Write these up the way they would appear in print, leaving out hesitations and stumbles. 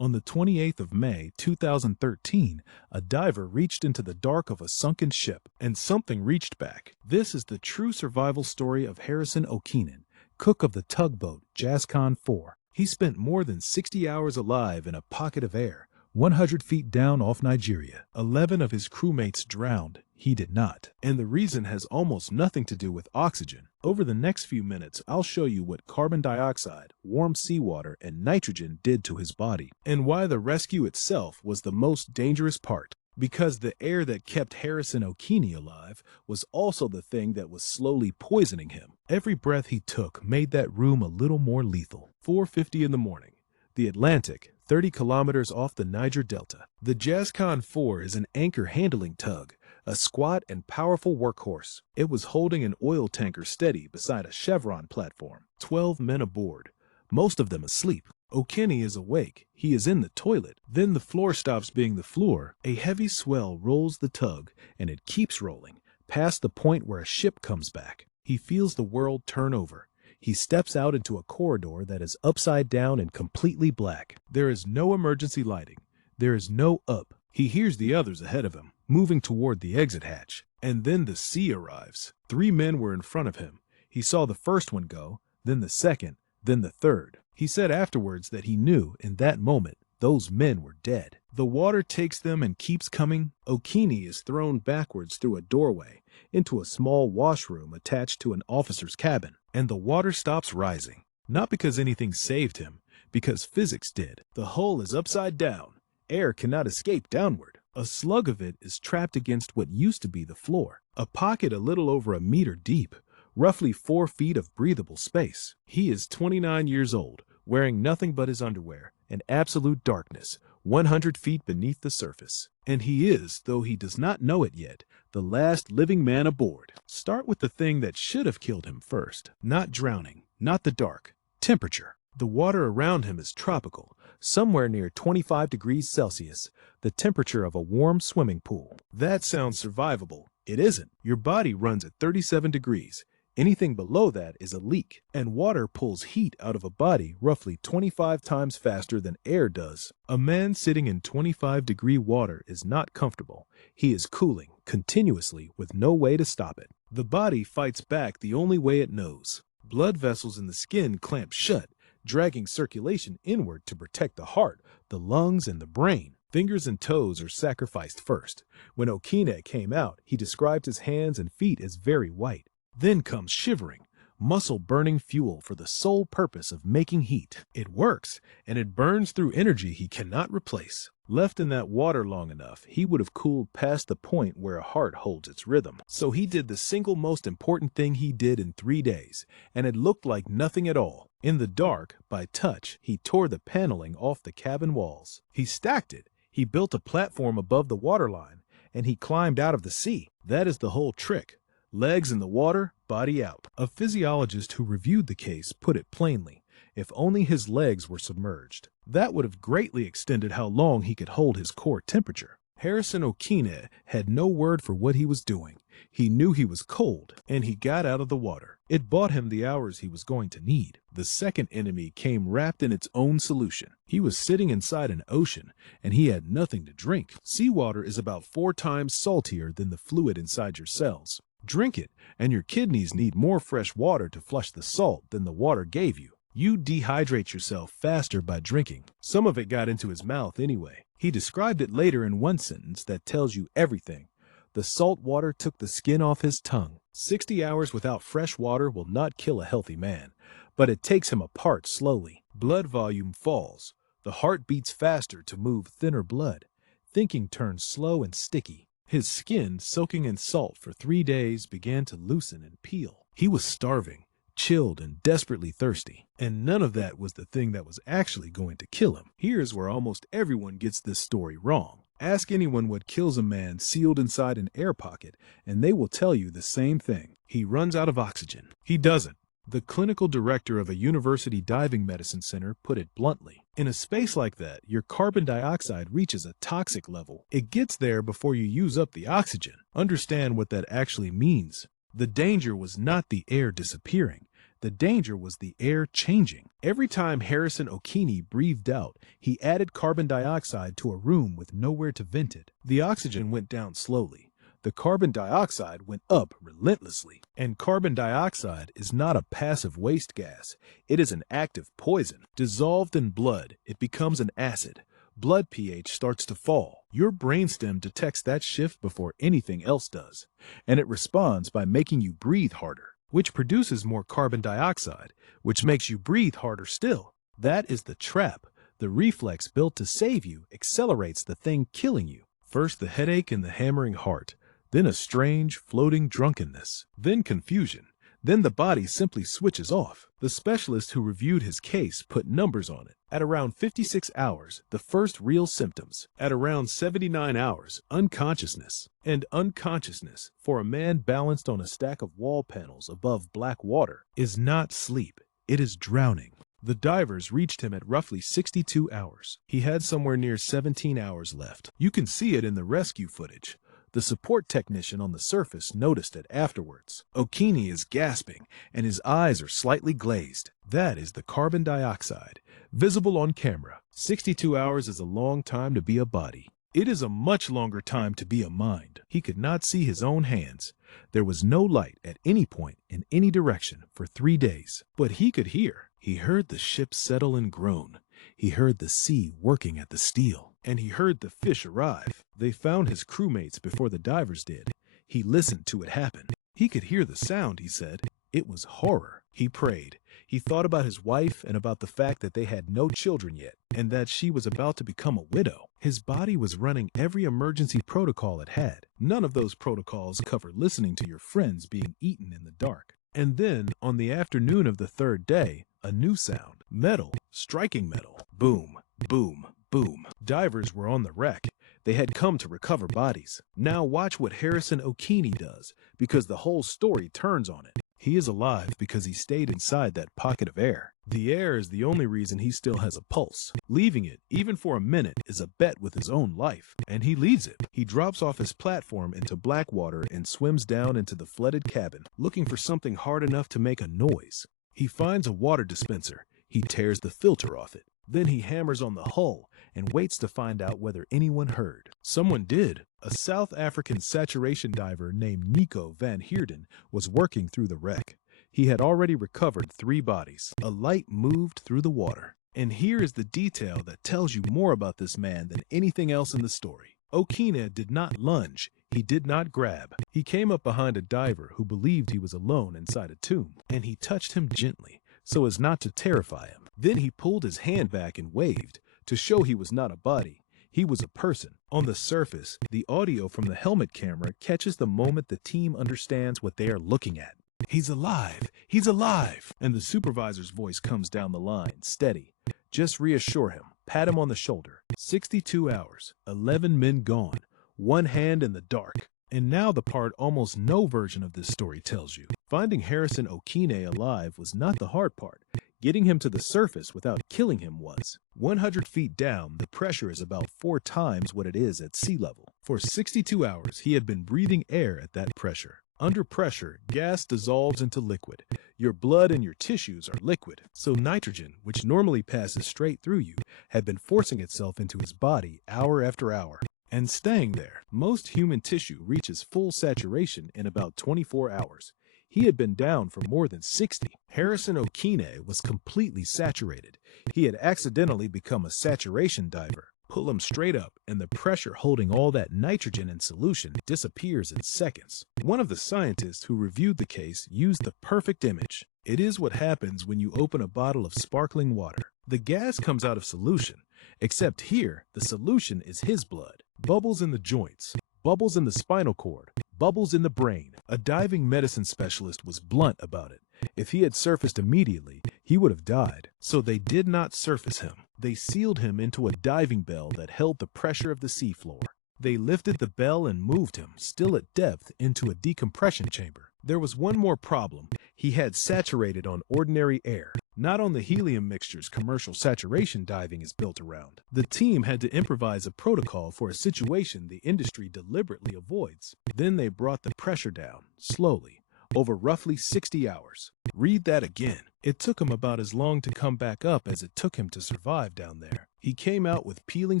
On the 28th of May, 2013, a diver reached into the dark of a sunken ship, and something reached back. This is the true survival story of Harrison Okene, cook of the tugboat Jascon 4. He spent more than 60 hours alive in a pocket of air, 100 feet down off Nigeria. 11 of his crewmates drowned. He did not. And the reason has almost nothing to do with oxygen. Over the next few minutes, I'll show you what carbon dioxide, warm seawater, and nitrogen did to his body, and why the rescue itself was the most dangerous part. Because the air that kept Harrison Okene alive was also the thing that was slowly poisoning him. Every breath he took made that room a little more lethal. 4:50 in the morning. The Atlantic, 30 kilometers off the Niger Delta. The Jascon 4 is an anchor handling tug, a squat and powerful workhorse. It was holding an oil tanker steady beside a chevron platform. 12 men aboard, most of them asleep. Okene is awake. He is in the toilet. Then the floor stops being the floor. A heavy swell rolls the tug, and it keeps rolling, past the point where a ship comes back. He feels the world turn over. He steps out into a corridor that is upside down and completely black. There is no emergency lighting. There is no up. He hears the others ahead of him, moving toward the exit hatch. And then the sea arrives. 3 men were in front of him. He saw the first one go, then the second, then the third. He said afterwards that he knew in that moment those men were dead. The water takes them and keeps coming. Okene is thrown backwards through a doorway into a small washroom attached to an officer's cabin, and the water stops rising. Not because anything saved him, because physics did. The hull is upside down. Air cannot escape downward. A slug of it is trapped against what used to be the floor, a pocket a little over a meter deep, roughly 4 feet of breathable space. He is 29 years old, wearing nothing but his underwear, in absolute darkness, 100 feet beneath the surface. And he is, though he does not know it yet, the last living man aboard. Start with the thing that should have killed him first. Not drowning, not the dark. Temperature. The water around him is tropical, somewhere near 25 degrees Celsius, the temperature of a warm swimming pool. That sounds survivable. It isn't. Your body runs at 37 degrees. Anything below that is a leak, and water pulls heat out of a body roughly 25 times faster than air does. A man sitting in 25-degree water is not comfortable. He is cooling continuously with no way to stop it. The body fights back the only way it knows. Blood vessels in the skin clamp shut, dragging circulation inward to protect the heart, the lungs, and the brain. Fingers and toes are sacrificed first. When Okene came out, he described his hands and feet as very white. Then comes shivering, muscle-burning fuel for the sole purpose of making heat. It works, and it burns through energy he cannot replace. Left in that water long enough, he would have cooled past the point where a heart holds its rhythm. So he did the single most important thing he did in 3 days, and it looked like nothing at all. In the dark, by touch, he tore the paneling off the cabin walls. He stacked it. He built a platform above the waterline, and he climbed out of the sea. That is the whole trick. Legs in the water, body out. A physiologist who reviewed the case put it plainly. If only his legs were submerged. That would have greatly extended how long he could hold his core temperature. Harrison Okene had no word for what he was doing. He knew he was cold, and he got out of the water. It bought him the hours he was going to need. The second enemy came wrapped in its own solution. He was sitting inside an ocean, and he had nothing to drink. Seawater is about 4 times saltier than the fluid inside your cells. Drink it, and your kidneys need more fresh water to flush the salt than the water gave you. You dehydrate yourself faster by drinking. Some of it got into his mouth anyway. He described it later in one sentence that tells you everything. The salt water took the skin off his tongue. 60 hours without fresh water will not kill a healthy man, but it takes him apart slowly. Blood volume falls. The heart beats faster to move thinner blood. Thinking turns slow and sticky. His skin, soaking in salt for 3 days, began to loosen and peel. He was starving, chilled, and desperately thirsty. And none of that was the thing that was actually going to kill him. Here's where almost everyone gets this story wrong. Ask anyone what kills a man sealed inside an air pocket, and they will tell you the same thing. He runs out of oxygen. He doesn't. The clinical director of a university diving medicine center put it bluntly. In a space like that, your carbon dioxide reaches a toxic level. It gets there before you use up the oxygen. Understand what that actually means. The danger was not the air disappearing. The danger was the air changing. Every time Harrison Okene breathed out, he added carbon dioxide to a room with nowhere to vent it. The oxygen went down slowly. The carbon dioxide went up relentlessly. And carbon dioxide is not a passive waste gas. It is an active poison. Dissolved in blood, it becomes an acid. Blood pH starts to fall. Your brainstem detects that shift before anything else does, and it responds by making you breathe harder, which produces more carbon dioxide, which makes you breathe harder still. That is the trap. The reflex built to save you accelerates the thing killing you. First the headache and the hammering heart, then a strange, floating drunkenness, then confusion. Then the body simply switches off. The specialist who reviewed his case put numbers on it. At around 56 hours, the first real symptoms. At around 79 hours, unconsciousness. And unconsciousness, for a man balanced on a stack of wall panels above black water, is not sleep. It is drowning. The divers reached him at roughly 62 hours. He had somewhere near 17 hours left. You can see it in the rescue footage. The support technician on the surface noticed it afterwards. Okene is gasping, and his eyes are slightly glazed. That is the carbon dioxide, visible on camera. 62 hours is a long time to be a body. It is a much longer time to be a mind. He could not see his own hands. There was no light at any point in any direction for 3 days. But he could hear. He heard the ship settle and groan. He heard the sea working at the steel. And he heard the fish arrive. They found his crewmates before the divers did. He listened to it happen. He could hear the sound, he said. It was horror. He prayed. He thought about his wife and about the fact that they had no children yet, and that she was about to become a widow. His body was running every emergency protocol it had. None of those protocols cover listening to your friends being eaten in the dark. And then, on the afternoon of the 3rd day, a new sound. Metal, striking metal. Boom, boom, boom. Divers were on the wreck. They had come to recover bodies. Now watch what Harrison Okene does, because the whole story turns on it. He is alive because he stayed inside that pocket of air. The air is the only reason he still has a pulse. Leaving it, even for a minute, is a bet with his own life. And he leaves it. He drops off his platform into black water and swims down into the flooded cabin, looking for something hard enough to make a noise. He finds a water dispenser. He tears the filter off it. Then he hammers on the hull and waits to find out whether anyone heard. Someone did. A South African saturation diver named Nico van Heerden was working through the wreck. He had already recovered 3 bodies. A light moved through the water. And here is the detail that tells you more about this man than anything else in the story. Okene did not lunge. He did not grab. He came up behind a diver who believed he was alone inside a tomb, and he touched him gently, so as not to terrify him. Then he pulled his hand back and waved, to show he was not a body. He was a person. On the surface, the audio from the helmet camera catches the moment the team understands what they are looking at. He's alive! He's alive! And the supervisor's voice comes down the line, steady. Just reassure him. Pat him on the shoulder. 62 hours. 11 men gone. 1 hand in the dark. And now the part almost no version of this story tells you. Finding Harrison Okene alive was not the hard part. Getting him to the surface without killing him was. 100 feet down, the pressure is about 4 times what it is at sea level. For 62 hours, he had been breathing air at that pressure. Under pressure, gas dissolves into liquid. Your blood and your tissues are liquid. So nitrogen, which normally passes straight through you, had been forcing itself into his body hour after hour. And staying there. Most human tissue reaches full saturation in about 24 hours. He had been down for more than 60. Harrison Okene was completely saturated. He had accidentally become a saturation diver. Pull him straight up, and the pressure holding all that nitrogen in solution disappears in seconds. One of the scientists who reviewed the case used the perfect image. It is what happens when you open a bottle of sparkling water. The gas comes out of solution, except here, the solution is his blood. Bubbles in the joints, bubbles in the spinal cord, bubbles in the brain. A diving medicine specialist was blunt about it. If he had surfaced immediately, he would have died. So they did not surface him. They sealed him into a diving bell that held the pressure of the seafloor. They lifted the bell and moved him, still at depth, into a decompression chamber. There was one more problem. He had saturated on ordinary air, not on the helium mixtures commercial saturation diving is built around. The team had to improvise a protocol for a situation the industry deliberately avoids. Then they brought the pressure down, slowly, over roughly 60 hours. Read that again. It took him about as long to come back up as it took him to survive down there. He came out with peeling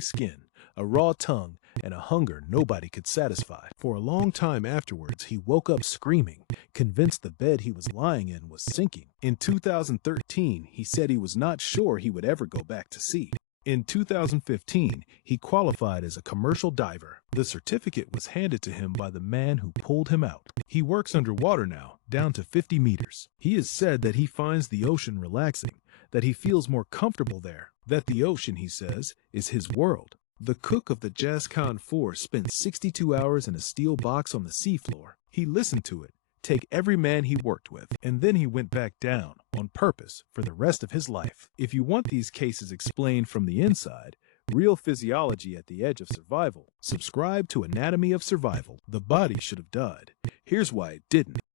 skin, a raw tongue, and a hunger nobody could satisfy. For a long time afterwards, he woke up screaming, convinced the bed he was lying in was sinking. In 2013, he said he was not sure he would ever go back to sea. In 2015, he qualified as a commercial diver. The certificate was handed to him by the man who pulled him out. He works underwater now, down to 50 meters. He has said that he finds the ocean relaxing, that he feels more comfortable there, that the ocean, he says, is his world. The cook of the Jascon 4 spent 62 hours in a steel box on the seafloor. He listened to it take every man he worked with, and then he went back down on purpose for the rest of his life. If you want these cases explained from the inside, real physiology at the edge of survival, subscribe to Anatomy of Survival. The body should have died. Here's why it didn't.